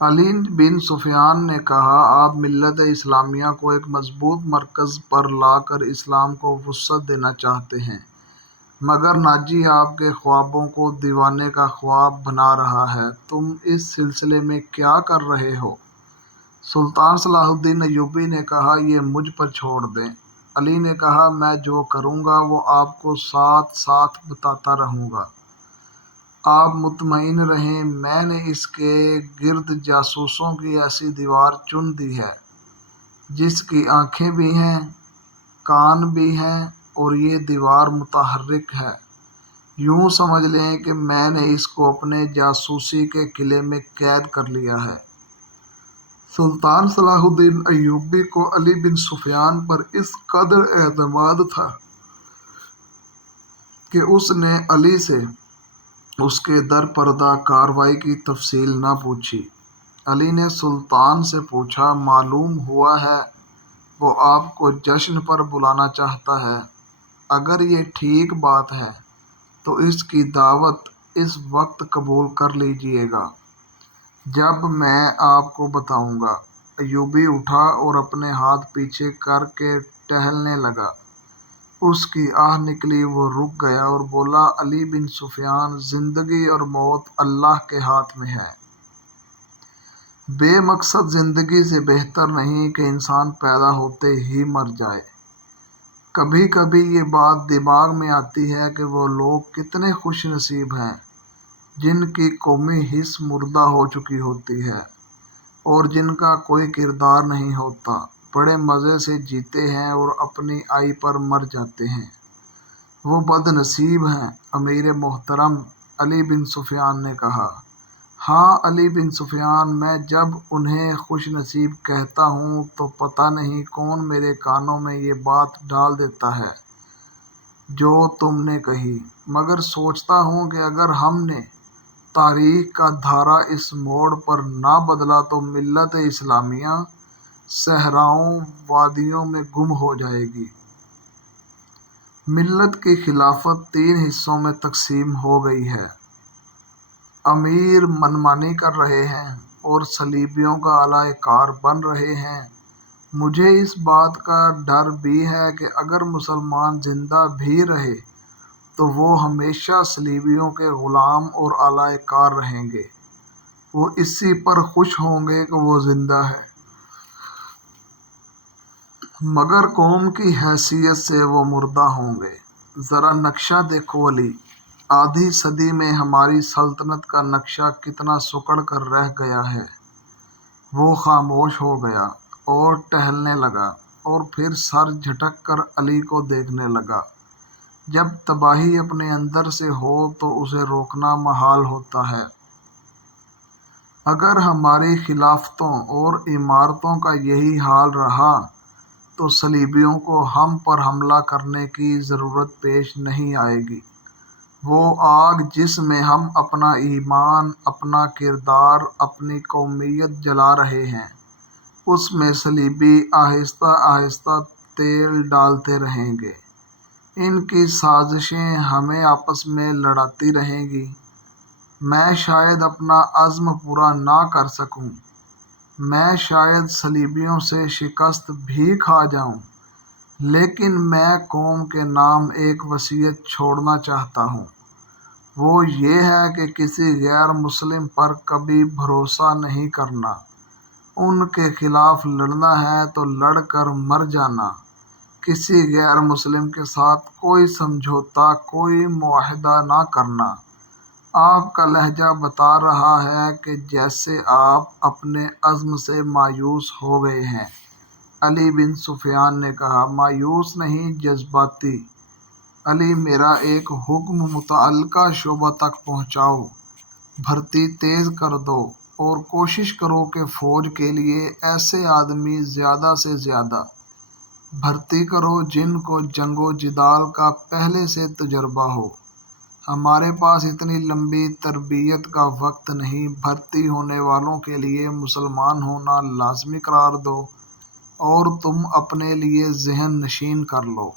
علی بن سفیان نے کہا، آپ ملت اسلامیہ کو ایک مضبوط مرکز پر لا کر اسلام کو وسعت دینا چاہتے ہیں، مگر ناجی آپ کے خوابوں کو دیوانے کا خواب بنا رہا ہے۔ تم اس سلسلے میں کیا کر رہے ہو؟ سلطان صلاح الدین ایوبی نے کہا، یہ مجھ پر چھوڑ دیں۔ علی نے کہا، میں جو کروں گا وہ آپ کو ساتھ ساتھ بتاتا رہوں گا۔ آپ مطمئن رہیں، میں نے اس کے گرد جاسوسوں کی ایسی دیوار چن دی ہے جس کی آنکھیں بھی ہیں، کان بھی ہیں، اور یہ دیوار متحرک ہے۔ یوں سمجھ لیں کہ میں نے اس کو اپنے جاسوسی کے قلعے میں قید کر لیا ہے۔ سلطان صلاح الدین ایوبی کو علی بن سفیان پر اس قدر اعتماد تھا کہ اس نے علی سے اس کے در پردہ کارروائی کی تفصیل نہ پوچھی۔ علی نے سلطان سے پوچھا، معلوم ہوا ہے وہ آپ کو جشن پر بلانا چاہتا ہے۔ اگر یہ ٹھیک بات ہے تو اس کی دعوت اس وقت قبول کر لیجیے گا جب میں آپ کو بتاؤں گا۔ ایوبی اٹھا اور اپنے ہاتھ پیچھے کر کے ٹہلنے لگا۔ اس کی آہ نکلی، وہ رک گیا اور بولا، علی بن سفیان، زندگی اور موت اللہ کے ہاتھ میں ہے۔ بے مقصد زندگی سے بہتر نہیں کہ انسان پیدا ہوتے ہی مر جائے۔ کبھی کبھی یہ بات دماغ میں آتی ہے کہ وہ لوگ کتنے خوش نصیب ہیں جن کی قومی حس مردہ ہو چکی ہوتی ہے اور جن کا کوئی کردار نہیں ہوتا، بڑے مزے سے جیتے ہیں اور اپنی آئی پر مر جاتے ہیں۔ وہ بد نصیب ہیں۔ امیر محترم علی بن سفیان نے کہا، ہاں علی بن سفیان، میں جب انہیں خوش نصیب کہتا ہوں تو پتہ نہیں کون میرے کانوں میں یہ بات ڈال دیتا ہے جو تم نے کہی، مگر سوچتا ہوں کہ اگر ہم نے تاریخ کا دھارا اس موڑ پر نہ بدلا تو ملت اسلامیہ صحراؤں وادیوں میں گم ہو جائے گی۔ ملت کی خلافت 3 حصوں میں تقسیم ہو گئی ہے۔ امیر منمانی کر رہے ہیں اور صلیبیوں کا اعلی کار بن رہے ہیں۔ مجھے اس بات کا ڈر بھی ہے کہ اگر مسلمان زندہ بھی رہے تو وہ ہمیشہ صلیبیوں کے غلام اور اعلی کار رہیں گے۔ وہ اسی پر خوش ہوں گے کہ وہ زندہ ہے، مگر قوم کی حیثیت سے وہ مردہ ہوں گے۔ ذرا نقشہ دیکھو علی، آدھی صدی میں ہماری سلطنت کا نقشہ کتنا سکڑ کر رہ گیا ہے۔ وہ خاموش ہو گیا اور ٹہلنے لگا اور پھر سر جھٹک کر علی کو دیکھنے لگا۔ جب تباہی اپنے اندر سے ہو تو اسے روکنا محال ہوتا ہے۔ اگر ہماری خلافتوں اور عمارتوں کا یہی حال رہا تو صلیبیوں کو ہم پر حملہ کرنے کی ضرورت پیش نہیں آئے گی۔ وہ آگ جس میں ہم اپنا ایمان، اپنا کردار، اپنی قومیت جلا رہے ہیں، اس میں صلیبی آہستہ آہستہ تیل ڈالتے رہیں گے۔ ان کی سازشیں ہمیں آپس میں لڑاتی رہیں گی۔ میں شاید اپنا عزم پورا نہ کر سکوں، میں شاید صلیبیوں سے شکست بھی کھا جاؤں، لیکن میں قوم کے نام ایک وصیت چھوڑنا چاہتا ہوں۔ وہ یہ ہے کہ کسی غیر مسلم پر کبھی بھروسہ نہیں کرنا۔ ان کے خلاف لڑنا ہے تو لڑ کر مر جانا۔ کسی غیر مسلم کے ساتھ کوئی سمجھوتا، کوئی معاہدہ نہ کرنا۔ آپ کا لہجہ بتا رہا ہے کہ جیسے آپ اپنے عزم سے مایوس ہو گئے ہیں۔ علی بن سفیان نے کہا، مایوس نہیں، جذباتی۔ علی، میرا ایک حکم متعلقہ شعبہ تک پہنچاؤ۔ بھرتی تیز کر دو اور کوشش کرو کہ فوج کے لیے ایسے آدمی زیادہ سے زیادہ بھرتی کرو جن کو جنگ و جدال کا پہلے سے تجربہ ہو۔ ہمارے پاس اتنی لمبی تربیت کا وقت نہیں۔ بھرتی ہونے والوں کے لیے مسلمان ہونا لازمی قرار دو اور تم اپنے لیے ذہن نشین کر لو